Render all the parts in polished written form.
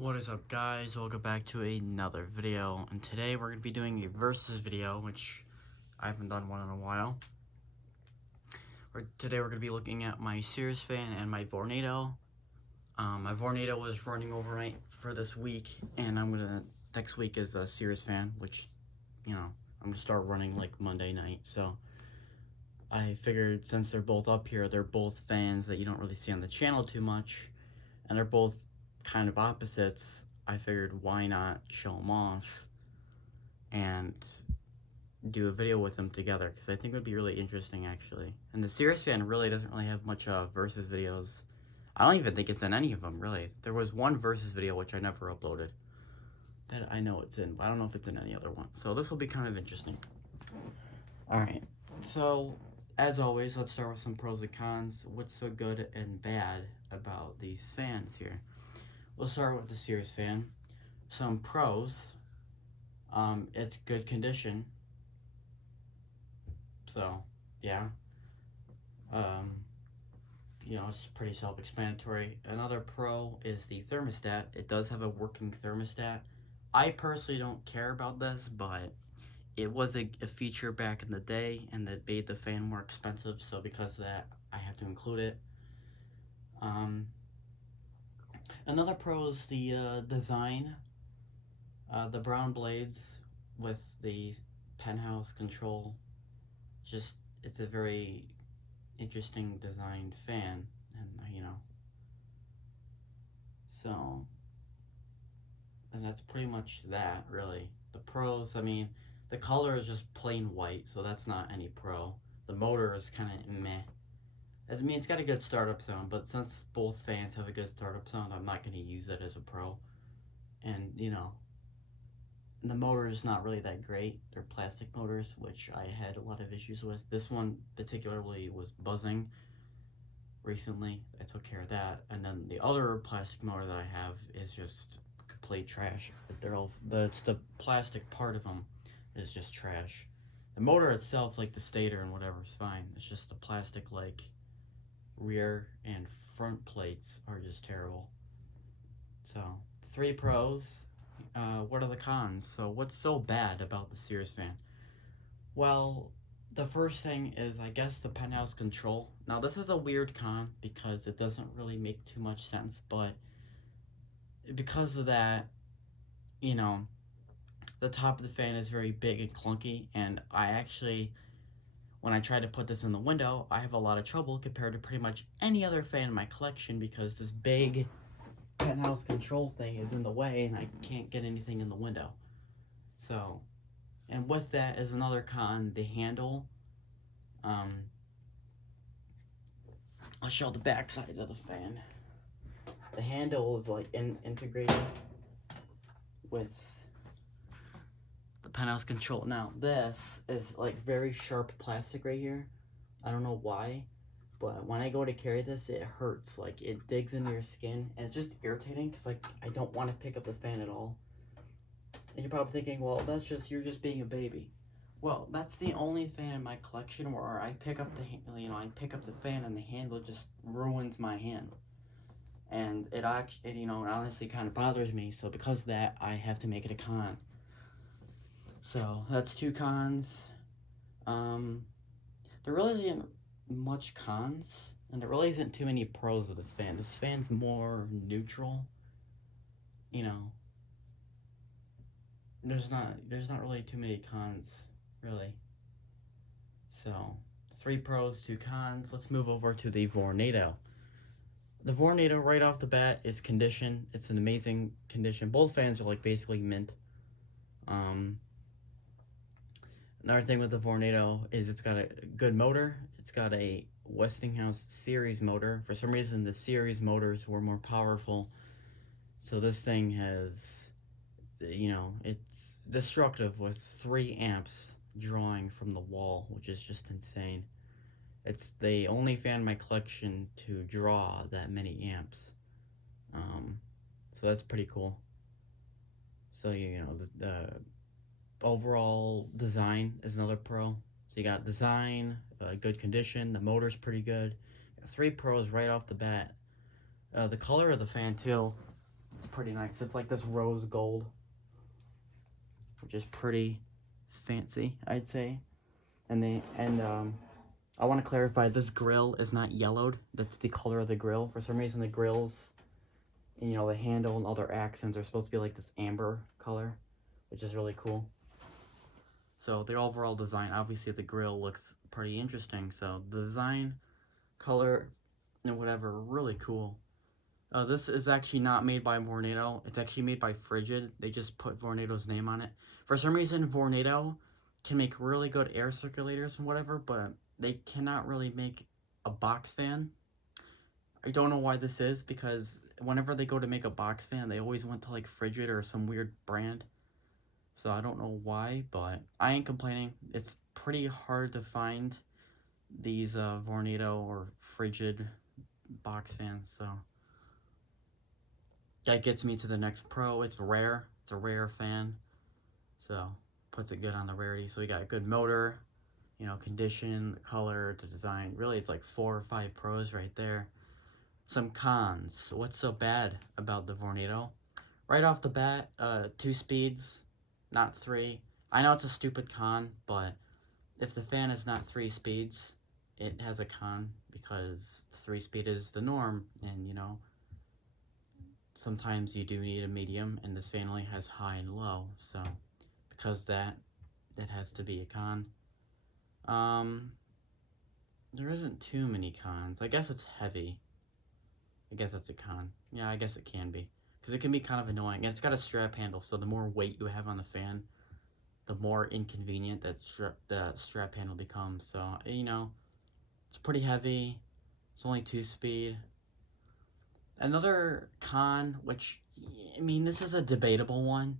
What is up, guys? Welcome back to another video, and today we're going to be doing a versus video, which I haven't done one in a while. Today we're going to be looking at my Sears fan and my Vornado. My Vornado was running overnight for this week, and next week is a Sears fan, which, I'm going to start running like Monday night, so I figured since they're both up here, they're both fans that you don't really see on the channel too much, and they're both kind of opposites. I figured why not show them off and do a video with them together, because I think it would be really interesting actually. And the Sears fan really doesn't really have much versus videos. I don't even think it's in any of them, really. There was one versus video which I never uploaded that I know it's in, but I don't know if it's in any other one. So this will be kind of interesting. Alright, so as always, let's start with some pros and cons. What's so good and bad about these fans here? We'll start with the Sears fan. Some pros. It's good condition. So, yeah. It's pretty self-explanatory. Another pro is the thermostat. It does have a working thermostat. I personally don't care about this, but it was a feature back in the day, and that made the fan more expensive, so because of that, I have to include it. Another pro is the design. The brown blades with the penthouse control. It's a very interesting designed fan, and and that's pretty much that, really. The pros, the color is just plain white, so that's not any pro. The motor is kind of meh. It's got a good startup sound, but since both fans have a good startup sound, I'm not going to use it as a pro. And, the motor is not really that great. They're plastic motors, which I had a lot of issues with. This one particularly was buzzing recently. I took care of that. And then the other plastic motor that I have is just complete trash. It's the plastic part of them is just trash. The motor itself, like the stator and whatever, is fine. It's just the plastic, like, rear and front plates are just terrible. So, 3 pros. What are the cons? So what's so bad about the Sears fan? Well, the first thing is, I guess, the penthouse control. Now this is a weird con because it doesn't really make too much sense, but because of that, the top of the fan is very big and clunky, and when I try to put this in the window, I have a lot of trouble compared to pretty much any other fan in my collection, because this big penthouse control thing is in the way and I can't get anything in the window. So, and with that is another con, the handle. I'll show the back side of the fan. The handle is like integrated with the penthouse control. Now this is like very sharp plastic right here. I don't know why, but when I go to carry this, it hurts. Like, it digs into your skin, and it's just irritating because, like, I don't want to pick up the fan at all. And you're probably thinking, well, you're just being a baby. Well, that's the only fan in my collection where I pick up the fan and the handle just ruins my hand. And it honestly kind of bothers me. So because of that, I have to make it a con. So that's 2 cons. There really isn't much cons, and there really isn't too many pros of this fan. This fan's more neutral. There's not really too many cons, really. So 3 pros, 2 cons. Let's move over to the Vornado. The Vornado, right off the bat, is condition. It's an amazing condition. Both fans are like basically mint. Another thing with the Vornado is it's got a good motor. It's got a Westinghouse Series motor. For some reason, the Series motors were more powerful. So this thing has, it's destructive with 3 amps drawing from the wall, which is just insane. It's the only fan in my collection to draw that many amps. So that's pretty cool. So, the overall design is another pro. So you got design, good condition, the motor's pretty good. 3 pros right off the bat. The color of the fan too It's pretty nice. It's like this rose gold, which is pretty fancy, I'd say. And I want to clarify, this grill is not yellowed. That's the color of the grill. For some reason, the grills, and, you know, the handle and other accents are supposed to be like this amber color, which is really cool. So the overall design, obviously the grill looks pretty interesting. So the design, color, and whatever, really cool. This is actually not made by Vornado. It's actually made by Frigid. They just put Vornado's name on it. For some reason, Vornado can make really good air circulators and whatever, but they cannot really make a box fan. I don't know why this is, because whenever they go to make a box fan, they always went to like Frigid or some weird brand. So I don't know why, but I ain't complaining. It's pretty hard to find these Vornado or Frigid box fans, so that gets me to the next pro. It's rare. It's a rare fan, so puts it good on the rarity. So we got a good motor, you know, condition, color, the design. Really, it's like 4 or 5 pros right there. Some cons. What's so bad about the Vornado? Right off the bat, 2 speeds, not 3. I know it's a stupid con, but if the fan is not 3 speeds, it has a con, because 3-speed is the norm, and you know, sometimes you do need a medium, and this fan only has high and low, so because that has to be a con. There isn't too many cons. I guess it's heavy. I guess that's a con. Yeah, I guess it can be, because it can be kind of annoying, and it's got a strap handle, so the more weight you have on the fan, the more inconvenient that strap handle becomes. So, you know, it's pretty heavy. It's only 2-speed. Another con, which, I mean, this is a debatable one,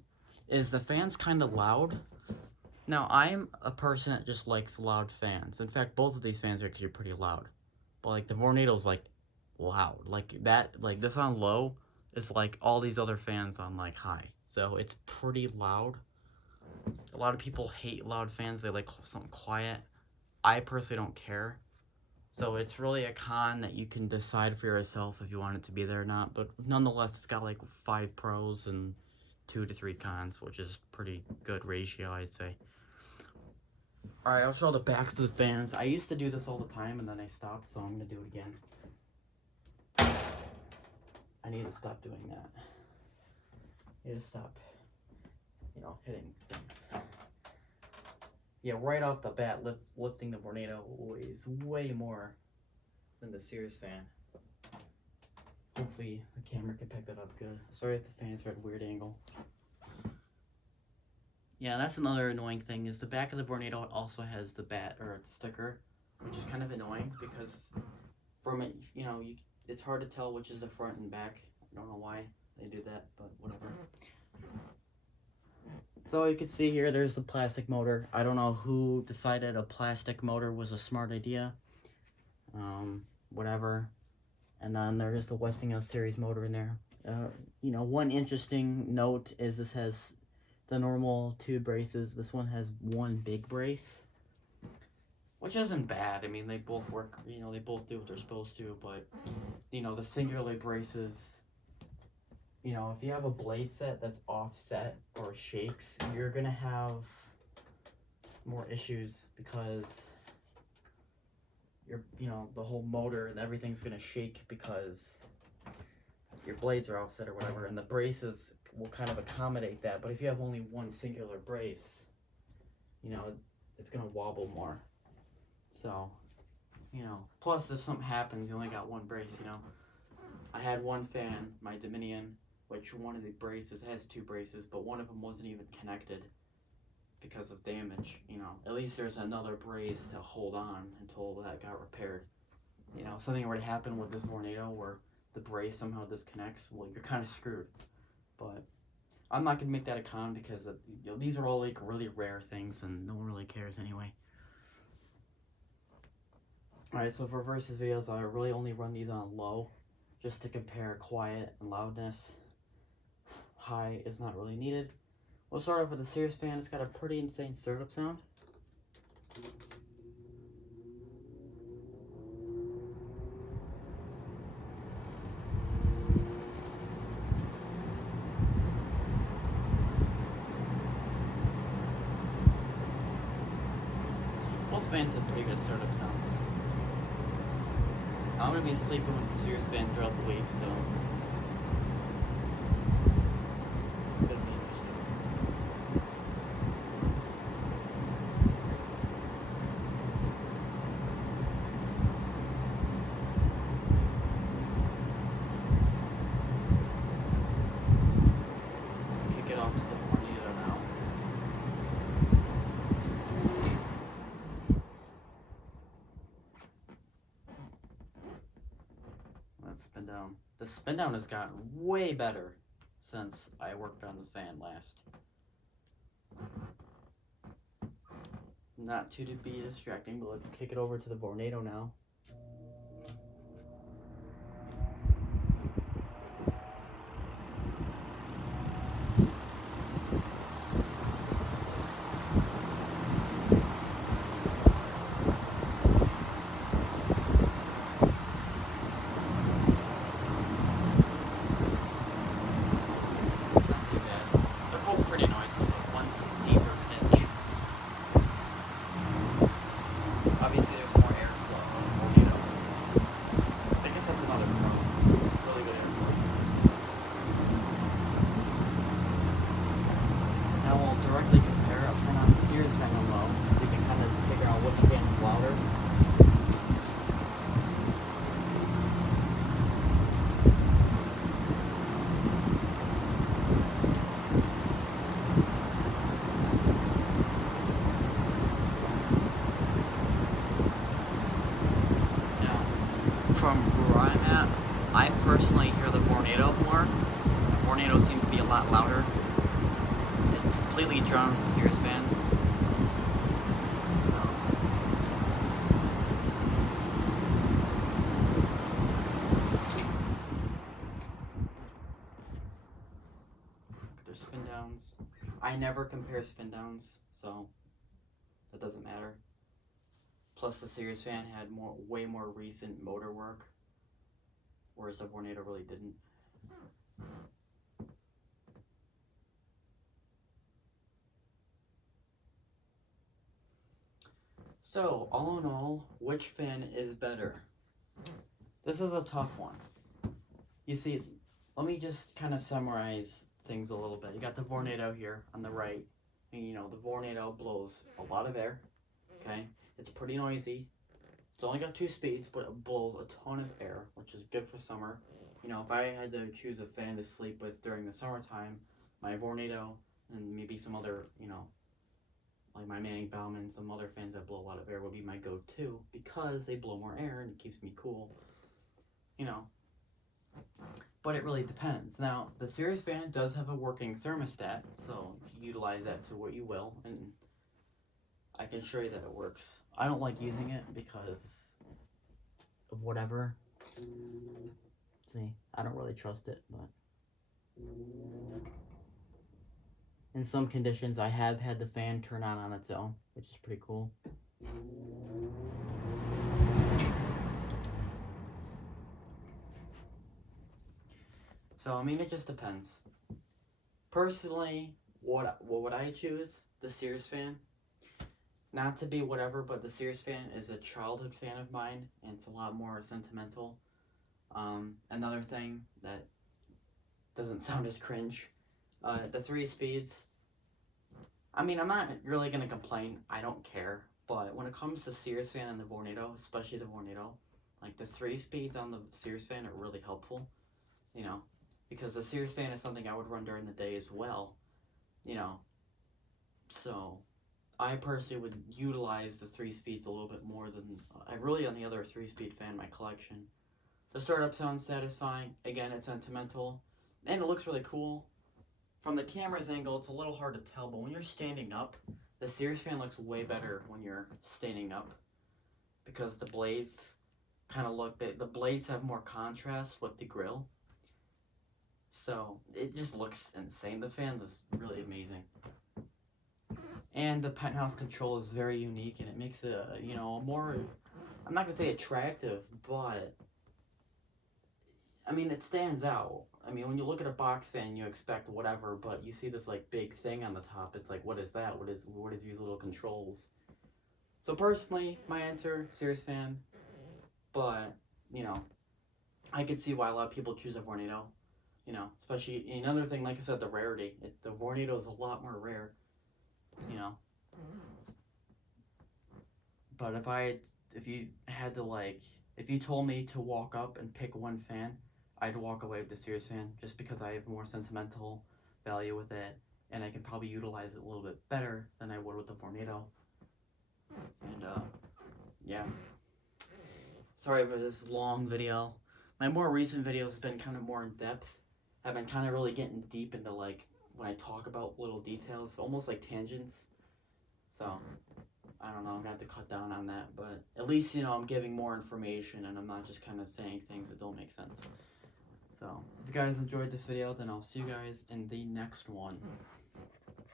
is the fan's kind of loud. Now, I'm a person that just likes loud fans. In fact, both of these fans are actually pretty loud. But, like, the Vornado's, like, loud. Like, that, like, this on low is like all these other fans on, like, high. So, it's pretty loud. A lot of people hate loud fans. They like something quiet. I personally don't care. So it's really a con that you can decide for yourself if you want it to be there or not. But nonetheless, it's got like 5 pros and 2 to 3 cons, which is pretty good ratio, I'd say. Alright, I'll show the backs to the fans. I used to do this all the time, and then I stopped, so I'm going to do it again. I need to stop doing that. I need to stop, you know, hitting things. Yeah, right off the bat, lifting the Vornado weighs way more than the Sears fan. Hopefully the camera can pick that up good. Sorry if the fans are at a weird angle. Yeah, that's another annoying thing, is the back of the Vornado also has the bat or sticker, which is kind of annoying, because from it, you know, it's hard to tell which is the front and back. I don't know why they do that, but whatever. So you can see here, there's the plastic motor. I don't know who decided a plastic motor was a smart idea. Whatever. And then there is the Westinghouse series motor in there. You know, one interesting note is this has the normal 2 braces. This one has 1 big brace, which isn't bad. I mean, they both work, you know, they both do what they're supposed to, but, you know, the singular braces, you know, if you have a blade set that's offset or shakes, you're gonna have more issues, because you know, the whole motor and everything's gonna shake because your blades are offset or whatever, and the braces will kind of accommodate that. But if you have only 1 singular brace, you know, it's gonna wobble more. So, you know, plus if something happens, you only got 1 brace, you know. I had one fan, my Dominion, which one of the braces has 2 braces, but one of them wasn't even connected because of damage, you know. At least there's another brace to hold on until that got repaired. You know, something already happened with this Vornado where the brace somehow disconnects, well, you're kind of screwed. But I'm not gonna make that a con, because you know, these are all like really rare things and no one really cares anyway. Alright, so for versus videos, I really only run these on low, just to compare quiet and loudness. High is not really needed. We'll start off with the Sears fan. It's got a pretty insane startup sound. fans have pretty good startup sounds. I'm gonna be sleeping with the Sears fan throughout the week, so it's gonna be interesting. Kick it off to the Vornado now. Let's spin down. The spin down has gotten way better since I worked on the fan last. Not to be distracting, but let's kick it over to the Vornado now. It's not too bad. They're both pretty noisy, but one's deeper pitch. Obviously, there's more airflow on the Vornado. I guess that's another pro. Really good airflow. Now we'll directly compare. I'll turn on the Sears fan on low, so you can kind of figure out which fan is louder. From where I'm at, I personally hear the Vornado more. The Vornado seems to be a lot louder. It completely drowns the Sears fan. So their spin downs. I never compare spin downs, so that doesn't matter. Plus, the Sears fan had way more recent motor work, whereas the Vornado really didn't. So, all in all, which fan is better? This is a tough one. You see, let me just kind of summarize things a little bit. You got the Vornado here on the right, and you know, the Vornado blows a lot of air, okay? It's pretty noisy. It's only got 2 speeds, but it blows a ton of air, which is good for summer. You know, if I had to choose a fan to sleep with during the summertime, my Vornado and maybe some other, you know, like my Manning Bauman, some other fans that blow a lot of air would be my go-to because they blow more air and it keeps me cool, you know. But it really depends. Now, the Sears fan does have a working thermostat, so utilize that to what you will, and I can show you that it works. I don't like using it because of whatever. See, I don't really trust it, but in some conditions I have had the fan turn on its own, which is pretty cool. So, I mean, it just depends. Personally, what would I choose? The Sears fan. Not to be whatever, but the Sears fan is a childhood fan of mine, and it's a lot more sentimental. Another thing that doesn't sound as cringe, the 3 speeds. I mean, I'm not really gonna complain. I don't care. But when it comes to Sears fan and the Vornado, especially the Vornado, like the 3 speeds on the Sears fan are really helpful. You know, because the Sears fan is something I would run during the day as well. You know, so I personally would utilize the 3 speeds a little bit more than I really on the other 3-speed fan in my collection. The startup sounds satisfying. Again, it's sentimental, and it looks really cool. From the camera's angle, it's a little hard to tell, but when you're standing up, the Sears fan looks way better when you're standing up because the blades kind of look, the blades have more contrast with the grill. So it just looks insane. The fan is really amazing. And the penthouse control is very unique, and it makes it, you know, more, I'm not going to say attractive, but, I mean, it stands out. I mean, when you look at a box fan, you expect whatever, but you see this, like, big thing on the top. It's like, what is that? What is these little controls? So personally, my answer, Sears fan, but you know, I could see why a lot of people choose a Vornado. You know, especially another thing, like I said, the rarity. The Vornado is a lot more rare. You know, but if you had to like, if you told me to walk up and pick one fan, I'd walk away with the Sears fan just because I have more sentimental value with it, and I can probably utilize it a little bit better than I would with the Vornado. And yeah, sorry for this long video. My more recent videos have been kind of more in depth. I've been kind of really getting deep into like when I talk about little details, almost like tangents. So I don't know, I'm gonna have to cut down on that, but at least I'm giving more information and I'm not just kind of saying things that don't make sense. So if you guys enjoyed this video, then I'll see you guys in the next one.